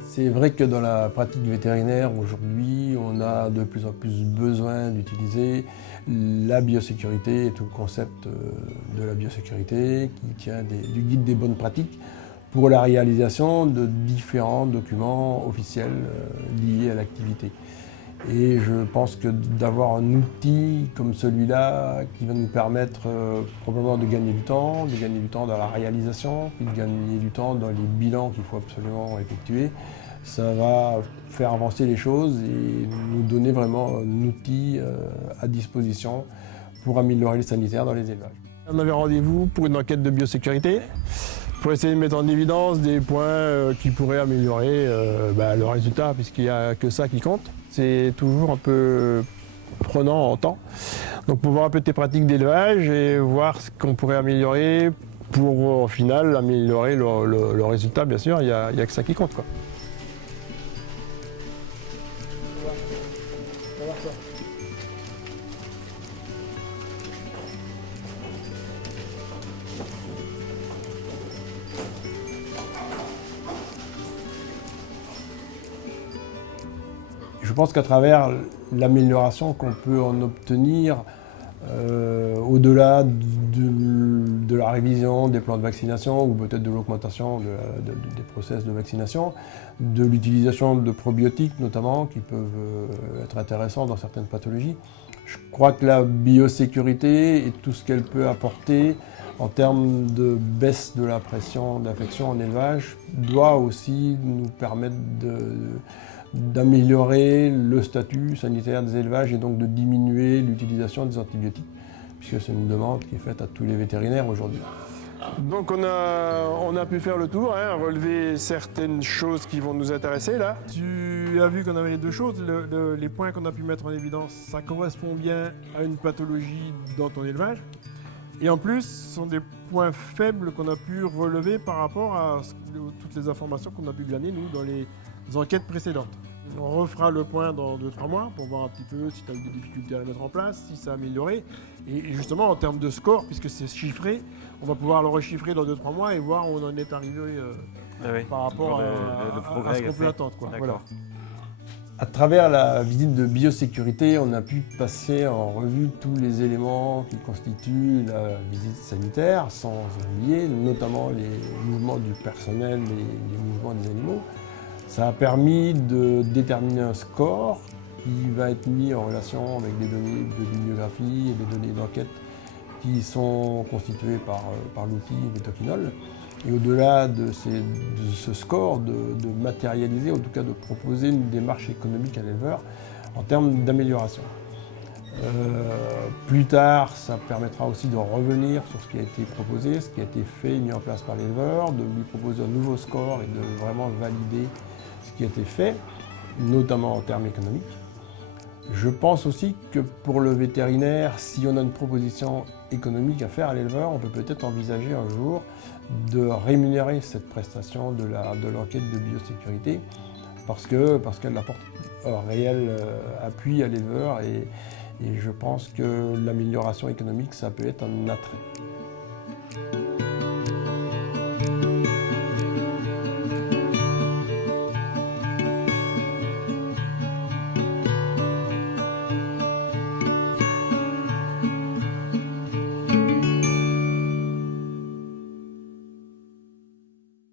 C'est vrai que dans la pratique vétérinaire, aujourd'hui, on a de plus en plus besoin d'utiliser la biosécurité et tout le concept de la biosécurité qui tient du guide des bonnes pratiques pour la réalisation de différents documents officiels liés à l'activité. Et je pense que d'avoir un outil comme celui-là qui va nous permettre probablement de gagner du temps dans la réalisation, puis de gagner du temps dans les bilans qu'il faut absolument effectuer, ça va faire avancer les choses et nous donner vraiment un outil à disposition pour améliorer le sanitaire dans les élevages. On avait rendez-vous pour une enquête de biosécurité pour essayer de mettre en évidence des points qui pourraient améliorer le résultat, puisqu'il n'y a que ça qui compte. C'est toujours un peu prenant en temps. Donc pour voir un peu tes pratiques d'élevage et voir ce qu'on pourrait améliorer pour au final améliorer le résultat, bien sûr, il n'y a que ça qui compte, quoi. Je pense qu'à travers l'amélioration qu'on peut en obtenir, au-delà de la révision des plans de vaccination ou peut-être de l'augmentation des process de vaccination, de l'utilisation de probiotiques notamment qui peuvent être intéressants dans certaines pathologies, je crois que la biosécurité et tout ce qu'elle peut apporter en termes de baisse de la pression d'infection en élevage doit aussi nous permettre d'améliorer le statut sanitaire des élevages et donc de diminuer l'utilisation des antibiotiques, puisque c'est une demande qui est faite à tous les vétérinaires aujourd'hui. Donc on a pu faire le tour, relever certaines choses qui vont nous intéresser là. Tu as vu qu'on avait les deux choses, les points qu'on a pu mettre en évidence, ça correspond bien à une pathologie dans ton élevage. Et en plus, ce sont des points faibles qu'on a pu relever par rapport à toutes les informations qu'on a pu glaner, nous, dans les enquêtes précédentes. On refera le point dans 2-3 mois pour voir un petit peu si tu as eu des difficultés à le mettre en place, si ça a amélioré. Et justement, en termes de score, puisque c'est chiffré, on va pouvoir le rechiffrer dans 2-3 mois et voir où on en est arrivé par rapport à ce qu'on peut attendre, quoi. Voilà. À travers la visite de biosécurité, on a pu passer en revue tous les éléments qui constituent la visite sanitaire, sans oublier notamment les mouvements du personnel et les mouvements des animaux. Ça a permis de déterminer un score qui va être mis en relation avec des données de bibliographie et des données d'enquête qui sont constituées par l'outil Vetoquinol. Et au-delà de ce score, de matérialiser, en tout cas de proposer une démarche économique à l'éleveur en termes d'amélioration. Plus tard, ça permettra aussi de revenir sur ce qui a été proposé, ce qui a été fait et mis en place par l'éleveur, de lui proposer un nouveau score et de vraiment valider ce qui a été fait, notamment en termes économiques. Je pense aussi que pour le vétérinaire, si on a une proposition économique à faire à l'éleveur, on peut peut-être envisager un jour de rémunérer cette prestation de l'enquête de biosécurité parce qu'elle apporte un réel appui à l'éleveur et je pense que l'amélioration économique, ça peut être un attrait.